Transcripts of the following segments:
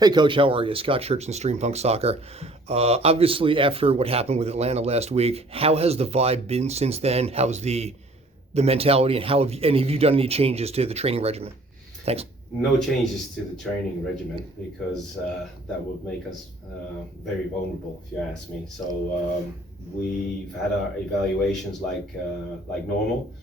Hey, Coach, how are you? Scott Church and Stream Punk Soccer. Obviously, after what happened with Atlanta last week, how has the vibe been since then? How's the mentality, and have you done any changes to the training regimen? Thanks. No changes to the training regimen because that would make us very vulnerable, if you ask me. So we've had our evaluations like normal.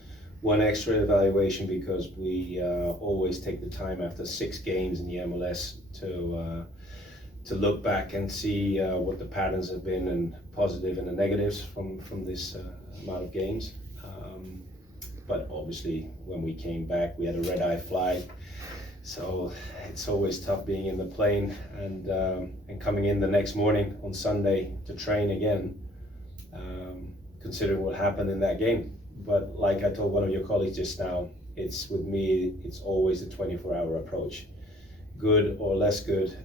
One extra evaluation because we always take the time after 6 games in the MLS to look back and see what the patterns have been, and positive and the negatives from this amount of games. But obviously, when we came back, we had a red-eye flag. So it's always tough being in the plane and coming in the next morning on Sunday to train again, considering what happened in that game. But like I told one of your colleagues just now, it's with me, it's always a 24-hour approach. Good or less good,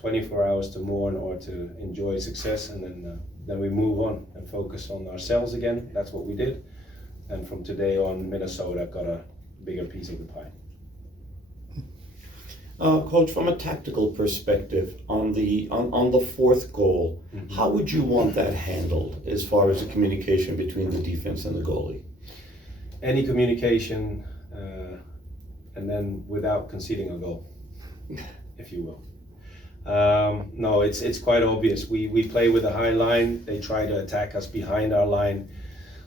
24 hours to mourn or to enjoy success, and then we move on and focus on ourselves again. That's what we did. And from today on, Minnesota got a bigger piece of the pie. Coach, from a tactical perspective, on the fourth goal, how would you want that handled as far as the communication between the defense and the goalie? Any communication, and then without conceding a goal, if you will. No, it's quite obvious. We play with a high line. They try to attack us behind our line.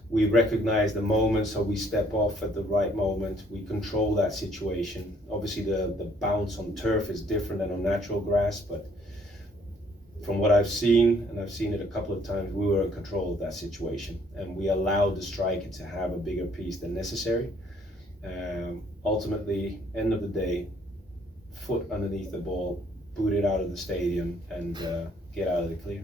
We recognize the moment, so we step off at the right moment. We control that situation. Obviously, the bounce on turf is different than on natural grass, but from what I've seen, and I've seen it a couple of times, we were in control of that situation, and we allowed the striker to have a bigger piece than necessary. Ultimately, end of the day, foot underneath the ball, boot it out of the stadium, and get out of the clear.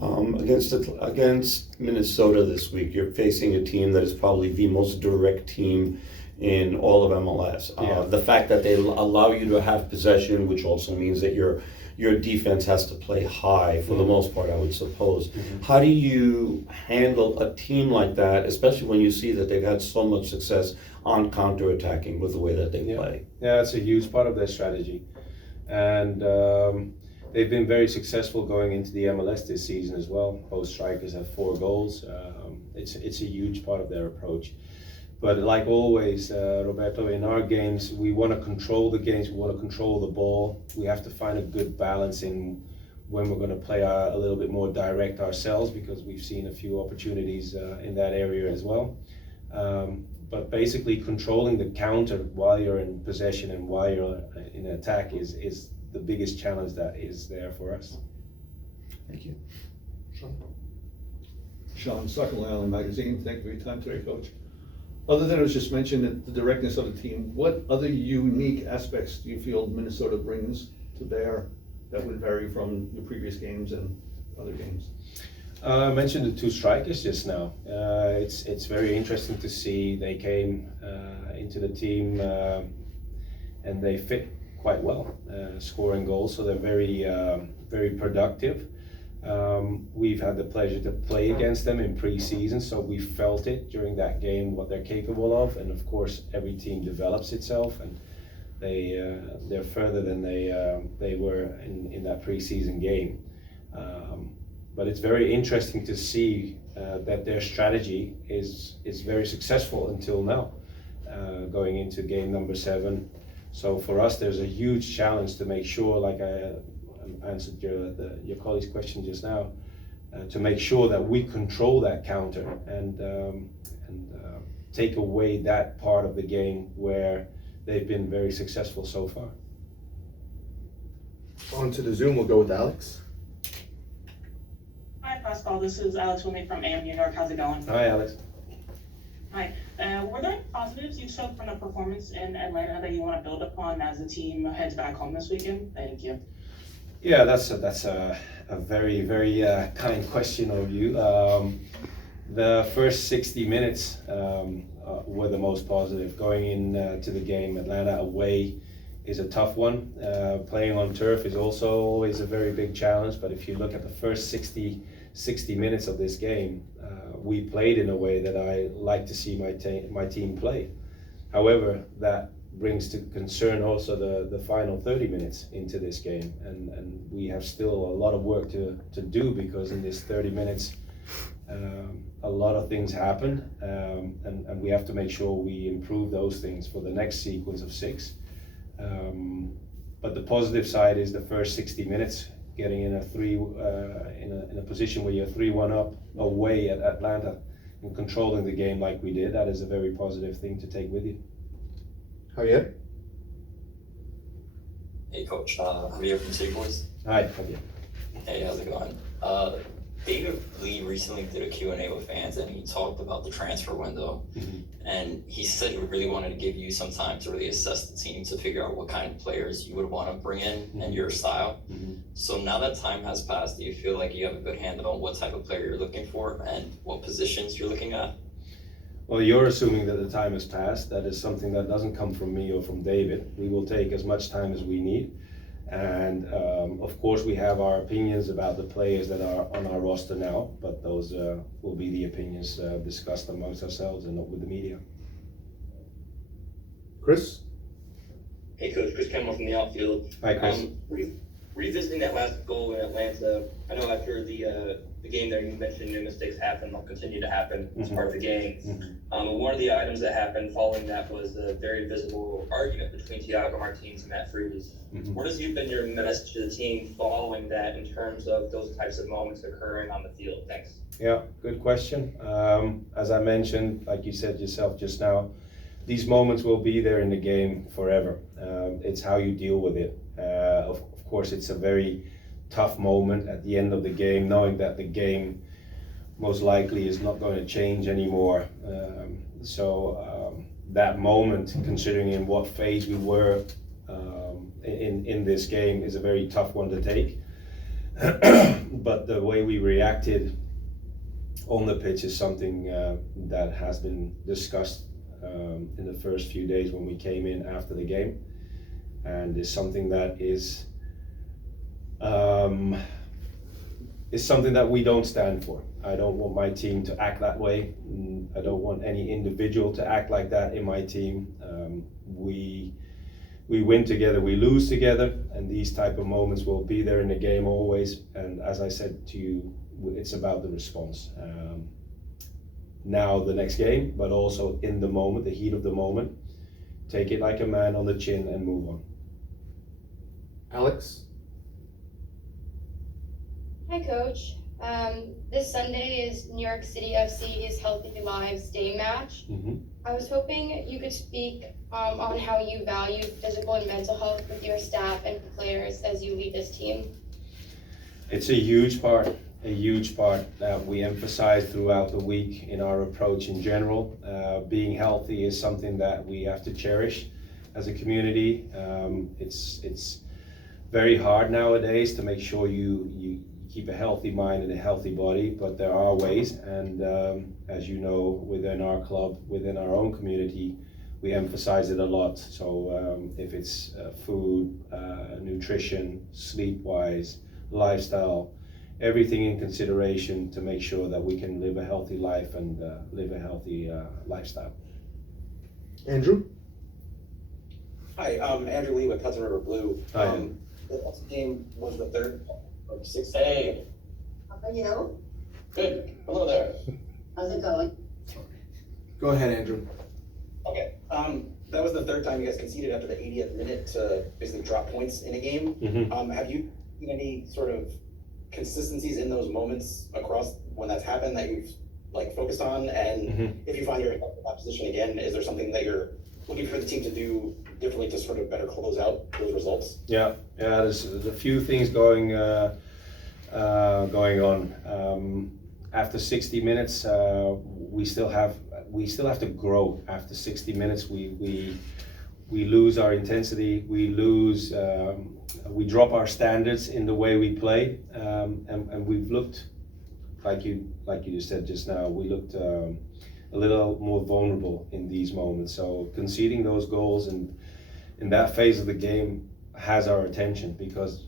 Against Minnesota this week, you're facing a team that is probably the most direct team in all of MLS. The fact that they allow you to have possession, which also means that your defense has to play high for the most part, I would suppose. How do you handle a team like that, especially when you see that they've had so much success on counterattacking with the way that they play? Yeah, it's a huge part of their strategy. And they've been very successful going into the MLS this season as well. Both strikers have 4 goals. It's a huge part of their approach. But like always, Roberto, in our games, we want to control the games. We want to control the ball. We have to find a good balance in when we're going to play a little bit more direct ourselves, because we've seen a few opportunities in that area as well. But basically, controlling the counter while you're in possession and while you're in attack is the biggest challenge that is there for us. Thank you. Sean, Soccer Island Magazine, thank you for your time today, Coach. Other than it was just mentioned, the directness of the team, what other unique aspects do you feel Minnesota brings to bear that would vary from your previous games and other games? I mentioned the 2 strikers just now. It's very interesting to see they came into the team and they fit quite well, scoring goals, so they're very productive. We've had the pleasure to play against them in pre-season, so we felt it during that game what they're capable of, and of course every team develops itself, and they're further than they were in that pre-season game. But it's very interesting to see that their strategy is very successful until now, going into game number 7. So for us, there's a huge challenge to make sure, like I answered your colleague's question just now, to make sure that we control that counter and take away that part of the game where they've been very successful so far. On to the Zoom, we'll go with Alex. Hi, Pascal. This is Alex with me from AM New York. How's it going? Hi, Alex. Hi. Were there any positives you took from the performance in Atlanta that you want to build upon as the team heads back home this weekend? Thank you. Yeah, that's a very, very kind question of you. The first 60 minutes were the most positive. Going into the game, Atlanta away is a tough one. Playing on turf is also always a very big challenge, but if you look at the first 60 minutes of this game, we played in a way that I like to see my team play. However, that brings to concern also the final 30 minutes into this game, and we have still a lot of work to do, because in this 30 minutes a lot of things happen, and we have to make sure we improve those things for the next sequence of 6. But the positive side is the first 60 minutes, getting in a position where you're 3-1 up away at Atlanta and controlling the game like we did. That is a very positive thing to take with you. Javier? Hey Coach, Javier from City Boys. Hi, Javier. Hey, how's it going? David Lee recently did a Q&A with fans, and he talked about the transfer window. And he said he really wanted to give you some time to really assess the team, to figure out what kind of players you would want to bring in and your style. So now that time has passed, do you feel like you have a good handle on what type of player you're looking for and what positions you're looking at? Well, you're assuming that the time has passed. That is something that doesn't come from me or from David. We will take as much time as we need. And of course, we have our opinions about the players that are on our roster now, but those will be the opinions discussed amongst ourselves and not with the media. Chris? Hey Coach, Chris Kemmel from the outfield. Hi, Chris. Revisiting that last goal in Atlanta, I know after the game there you mentioned new mistakes happen, they'll continue to happen as part of the game. One of the items that happened following that was a very visible argument between Thiago Martins and Matt Freese. What has been your message to the team following that in terms of those types of moments occurring on the field? Thanks. Yeah, good question. As I mentioned, like you said yourself just now, these moments will be there in the game forever. It's how you deal with it. Of course, it's a very tough moment at the end of the game, knowing that the game most likely is not going to change anymore. That moment, considering in what phase we were in this game, is a very tough one to take. But the way we reacted on the pitch is something that has been discussed in the first few days when we came in after the game, and is something that is something that we don't stand for. I don't want my team to act that way. I don't want any individual to act like that in my team. We win together, we lose together, and these type of moments will be there in the game always. And as I said to you, it's about the response. Now the next game, but also in the moment, the heat of the moment, take it like a man on the chin and move on. Alex? Hi Coach, this Sunday is NYCFC's Healthy Lives Day match. I was hoping you could speak on how you value physical and mental health with your staff and players as you lead this team. It's a huge part that we emphasize throughout the week in our approach in general. Being healthy is something that we have to cherish as a community. It's very hard nowadays to make sure you keep a healthy mind and a healthy body, but there are ways, and as you know, within our club, within our own community, we emphasize it a lot. So if it's food, nutrition, sleep-wise, lifestyle, everything in consideration to make sure that we can live a healthy life and live a healthy lifestyle. Andrew? Hi, Andrew Lee with Hudson River Blue. Hi. The last game was the third of 6. Hey. How about you? Good. Hello there. How's it going? Go ahead, Andrew. Okay. That was the third time you guys conceded after the 80th minute to basically drop points in a game. Have you seen any sort of consistencies in those moments across when that's happened that you've focused on? And if you find you're in that position again, is there something that you're looking for the team to do differently to sort of better close out those results? Yeah. There's a few things going on. After 60 minutes, we still have to grow. After 60 minutes, we lose our intensity. We drop our standards in the way we play, and we've looked like you just said just now. We looked a little more vulnerable in these moments. So conceding those goals and in that phase of the game has our attention, because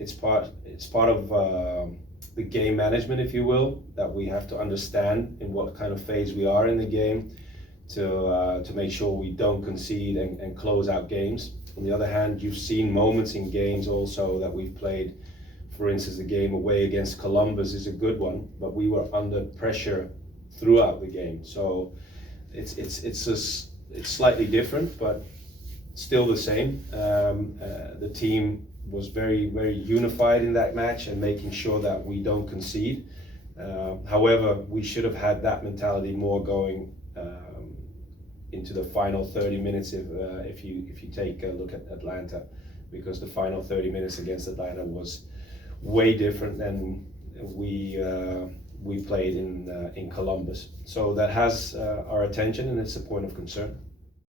it's part of the game management, if you will, that we have to understand in what kind of phase we are in the game to make sure we don't concede and close out games. On the other hand, you've seen moments in games also that we've played. For instance, the game away against Columbus is a good one, but we were under pressure throughout the game. So it's slightly different, but still the same. The team was very, very unified in that match and making sure that we don't concede. However, we should have had that mentality more going into the final 30 minutes if you take a look at Atlanta, because the final 30 minutes against Atlanta was way different than we played in Columbus. So that has our attention, and it's a point of concern.